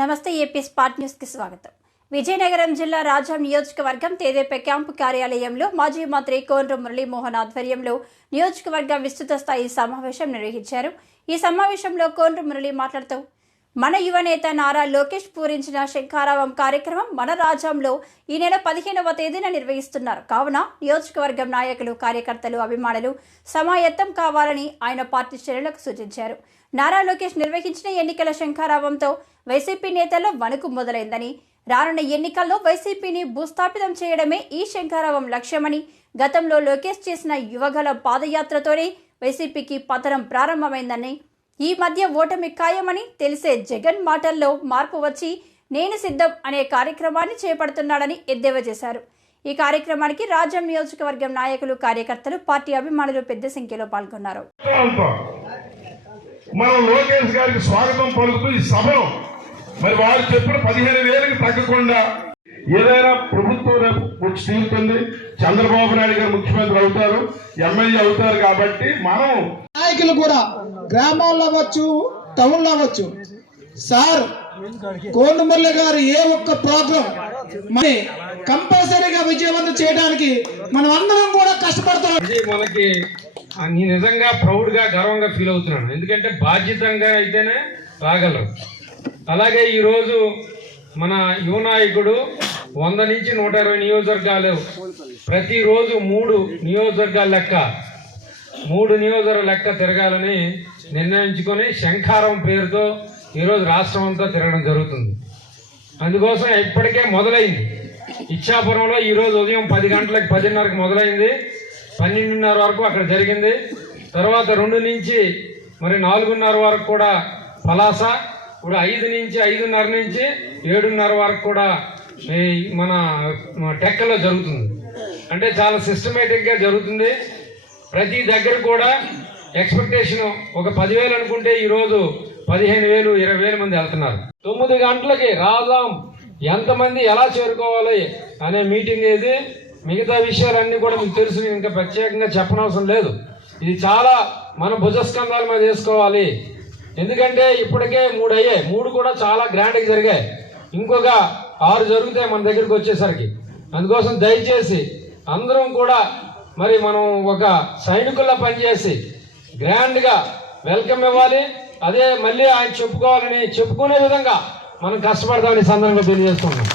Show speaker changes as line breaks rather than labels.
నమస్తే AP spot న్యూస్కి స్వాగతం. విజయనగరం జిల్లా రాజాం నియోజకవర్గం తేదేప క్యాంపు కార్యాలయంలో మాజీ మంత్రి కోనరు మురళీమోహన్ ఆధ్వర్యంలో నియోజకవర్గ విస్తృత స్థాయి సమావేశం నిర్వహించారు. ఈ సమావేశంలో కోనరు మురళి మాట్లాడుతూ మన యువనేత నారా లోకేష్ పూరించిన శంఖారావం కార్యక్రమం మన రాజ్యంలో ఈ నెల పదిహేనవ తేదీన నిర్వహిస్తున్నారు. కావున నియోజకవర్గం నాయకులు కార్యకర్తలు అభిమానులు సమాయత్తం కావాలని ఆయన పార్టీ శ్రేణులకు సూచించారు. నారా లోకేష్ నిర్వహించిన ఎన్నికల శంఖారావంతో వైసీపీ నేతల్లో వణుకు మొదలైందని రానున్న ఎన్నికల్లో వైసీపీని భూస్థాపితం చేయడమే ఈ శంఖారావం లక్ష్యమని గతంలో లోకేష్ చేసిన యువగల పాదయాత్రతోనే వైసీపీకి పతనం ప్రారంభమైందని ఈ మధ్య ఓటమి ఖాయమని తెలిసే జగన్ మాటల్లో మార్పు వచ్చి నేను సిద్ధం అనే కార్యక్రమాన్ని చేపడుతున్నాడని ఎద్దేవా చేశారు. ఈ కార్యక్రమానికి రాజ్యం నియోజకవర్గం నాయకులు కార్యకర్తలు పార్టీ అభిమానులు పెద్ద సంఖ్యలో పాల్గొన్నారు.
మనం లోకేష్ గారికి స్వాగతం పలుకుతూ ఈ సభలో మరి వారు చెప్పిన పదిహేను వేలకు తగ్గకుండా ఏదైనా ప్రభుత్వం రేపు తీరుతుంది. చంద్రబాబు నాయుడు గారు ముఖ్యమంత్రి అవుతారు ఎమ్మెల్యే అవుతారు కాబట్టి మనం
నాయకులు కూడా గ్రామాల్లో అవ్వచ్చు టౌన్లో అవ్వచ్చు. సార్ కోండుమల్లి గారు ఏ ఒక్క ప్రాబ్లం మరి కంపల్సరీగా విజయవంతం చేయడానికి మనం అందరం కూడా కష్టపడుతున్నాం.
మనకి నేను నిజంగా ప్రౌడ్గా గర్వంగా ఫీల్ అవుతున్నాను ఎందుకంటే బాధ్యతంగా అయితేనే రాగలరు. అలాగే ఈరోజు మన యువ నాయకుడు వంద నుంచి నూట ఇరవై నియోజకవర్గాలు ప్రతిరోజు మూడు నియోజకవర్గాల లెక్క మూడు నియోజకవర్గ లెక్క తిరగాలని నిర్ణయించుకొని శంఖారం పేరుతో ఈరోజు రాష్ట్రం అంతా తిరగడం జరుగుతుంది. అందుకోసం ఇప్పటికే మొదలైంది. ఇచ్చాపురంలో ఈరోజు ఉదయం పది గంటలకు పదిన్నరకు మొదలైంది. పన్నెండున్నర వరకు అక్కడ జరిగింది. తర్వాత రెండు నుంచి మరి నాలుగున్నర వరకు కూడా పలాస ఇప్పుడు ఐదు నుంచి ఐదున్నర నుంచి ఏడున్నర వరకు కూడా మన మన టెక్కలో జరుగుతుంది. అంటే చాలా సిస్టమేటిక్గా జరుగుతుంది. ప్రతి దగ్గర కూడా ఎక్స్పెక్టేషన్ ఒక పదివేలు అనుకుంటే ఈరోజు పదిహేను వేలు ఇరవై వేల మంది వెళ్తున్నారు. తొమ్మిది గంటలకి రాదాం ఎంతమంది ఎలా చేరుకోవాలి అనే మీటింగ్ ఇది మిగతా విషయాలన్నీ కూడా మీకు తెలుసు ఇంకా ప్రత్యేకంగా చెప్పనవసరం లేదు. ఇది చాలా మన భుజస్కంధాల మీద వేసుకోవాలి. ఎందుకంటే ఇప్పటికే మూడు అయ్యాయి. మూడు కూడా చాలా గ్రాండ్గా జరిగాయి. ఇంకొక ఆరు జరుగుతాయి మన దగ్గరికి వచ్చేసరికి. అందుకోసం దయచేసి అందరం కూడా మరి మనం ఒక సైనికుల్లా పనిచేసి గ్రాండ్గా వెల్కమ్ ఇవ్వాలి. అదే మళ్ళీ ఆయన చెప్పుకోవాలని చెప్పుకునే విధంగా మనం కష్టపడతామని సందర్భంగా తెలియజేస్తున్నాం.